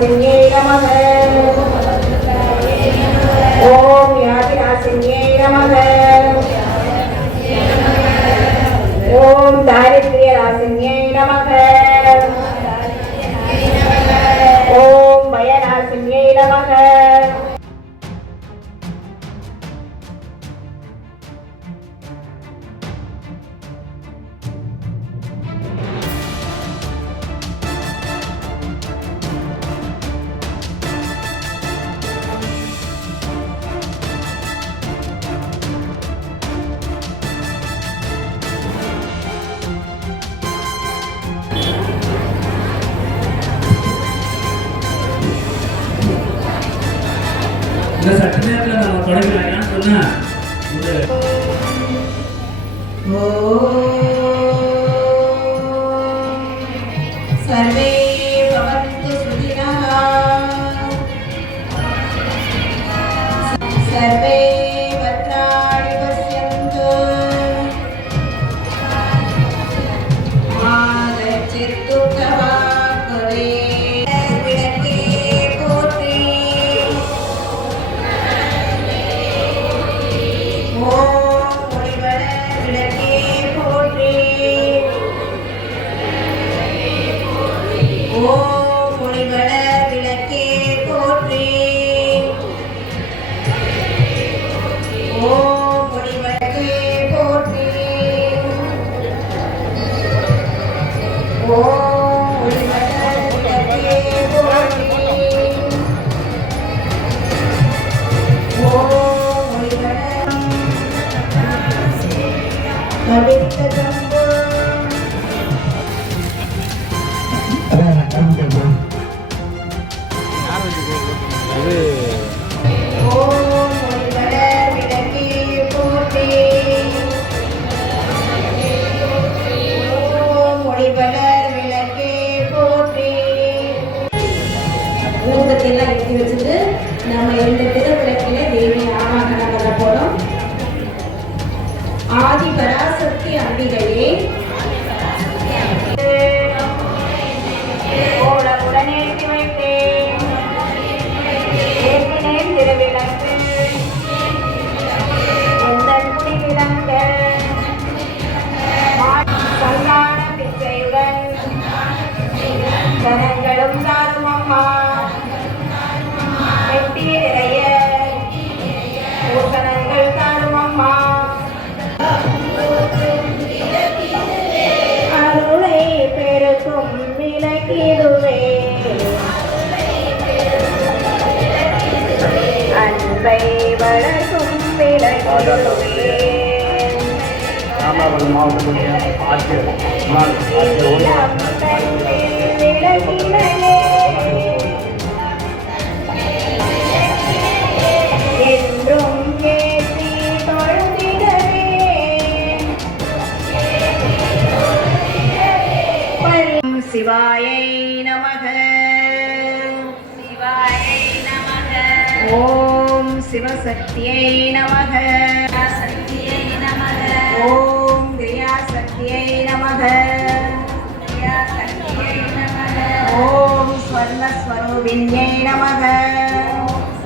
பத்மநாசின்யே நமக. ஓம் வியாதிநாசின்யே நமக. ஓம் தாரித்ர்யநாசின்யே நமக. ஓம் பயநாசின்யே நமக. இந்த சட்ட நேரத்தில் நம்ம தொடங்கலாம். ஏன்னு சொன்னா சர்வே பவந்து சுதினः சர்வே பத்ராணி பஸ்யந்து மா கச்சித் துக்கபாக் பவேத். விளக்கே போற்றி. ஓம் ஒளிவளர் விளக்கே போற்றி. ஓம் ஒளிவளர் விளக்கே போற்றி. ஓம் ஒளிவளக்கே போற்றி. ஓம் ஒளிவளர் விளக்கே போற்றி. ஓம் ஒளிவளர் கவித்த ஜம்பு. ஓம் ஒளிவளர் விளக்கே போற்றி. ஓம் ஒளிவளர் விளக்கே போற்றி. ஊதுபத்தியெல்லாம் ஏற்றி வச்சுட்டு நம்ம 2 திருவிளக்கில தேவி ஆவாகனம் பண்ண போறோம். ஆதி பராசக்தி அம்பிகையே ஓடமுடன் ஏற்றி வைத்தேன். ஏற்றினேன் திருவிளக்கு எந்தன் குடி விளங்க. சந்தான பிச்சையுடன் தனங்களும் தாரும் அம்மா. வெட்டி நிறைய பூசணங்கள் தாரும் அம்மா. அருளை பெருக்கும் விளக்கிடுவே. அன்பை வளர்க்கும் விளக்கிடுவே. இளம் கண்ணில் விளக்கினையே என்றும் ஏற்றி தொழுதிடவே. சிவாயை நமக. சிவாயை நமக. ஓம் சிவசக்தியை நமக. சக்தியை நமக. ஓம் கிரியாசக்தியை நமக. கிரியாசக்தியை நமக. ஓம் ஸ்வர்ணஸ்வரூபிண்யை நமக.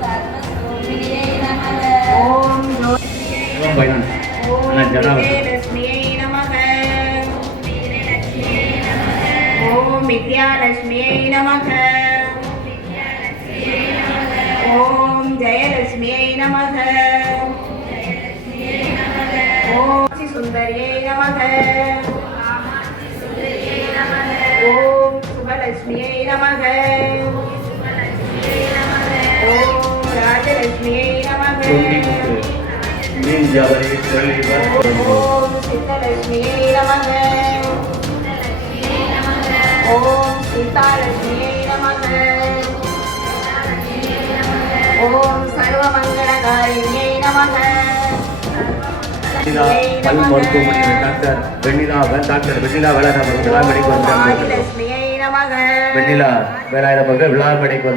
சர்வஸ்வரூபிண்யை நமக. ஓம் ஜோதிலட்சுமியை நமக. ஓம் வித்யாலட்சுமியை நமக. ஓம் ஜெயலட்சுமியை நமக. ஓம் சுந்தரியை நமக. ஓம் சுபலட்சுமியை நமக. ஓம் ராஜலட்சுமியை நமக. ஓம் சித்தலட்சுமியை நமக. ஓம் சீதாலட்சுமியை நமக. ஓம் சர்வமங்களகாரிண்யை நமக. பல் மருத்துவமனை டாக்டர் வெண்ணிலா டாக்டர் வெண்ணிலா வேலாயுதம் விழாமடைக்கு ஆதிலட்சுமியை நமக. வெண்ணிலா வேலாயுதம் விழாமடைக்கு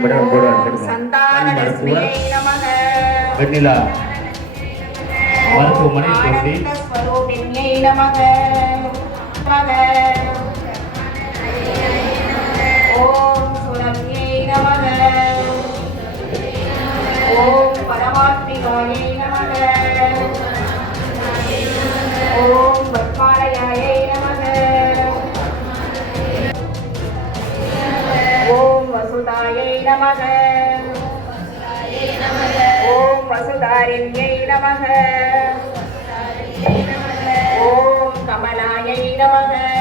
சந்தானலட்சுமியை நமக. வெண்ணிலா மருத்துவமனை ஸ்வரூபிண்யை நமக. ஓம் சுரம்யை நமக. ஓம் பரமாத்மிகாயை நமக. ஓம் பத்மாலயாயை நமக. ஓம் வசுதாயை நமக. ஓம் வசுதாரிண்யை நமக. ஓம் கமலாயை நமக.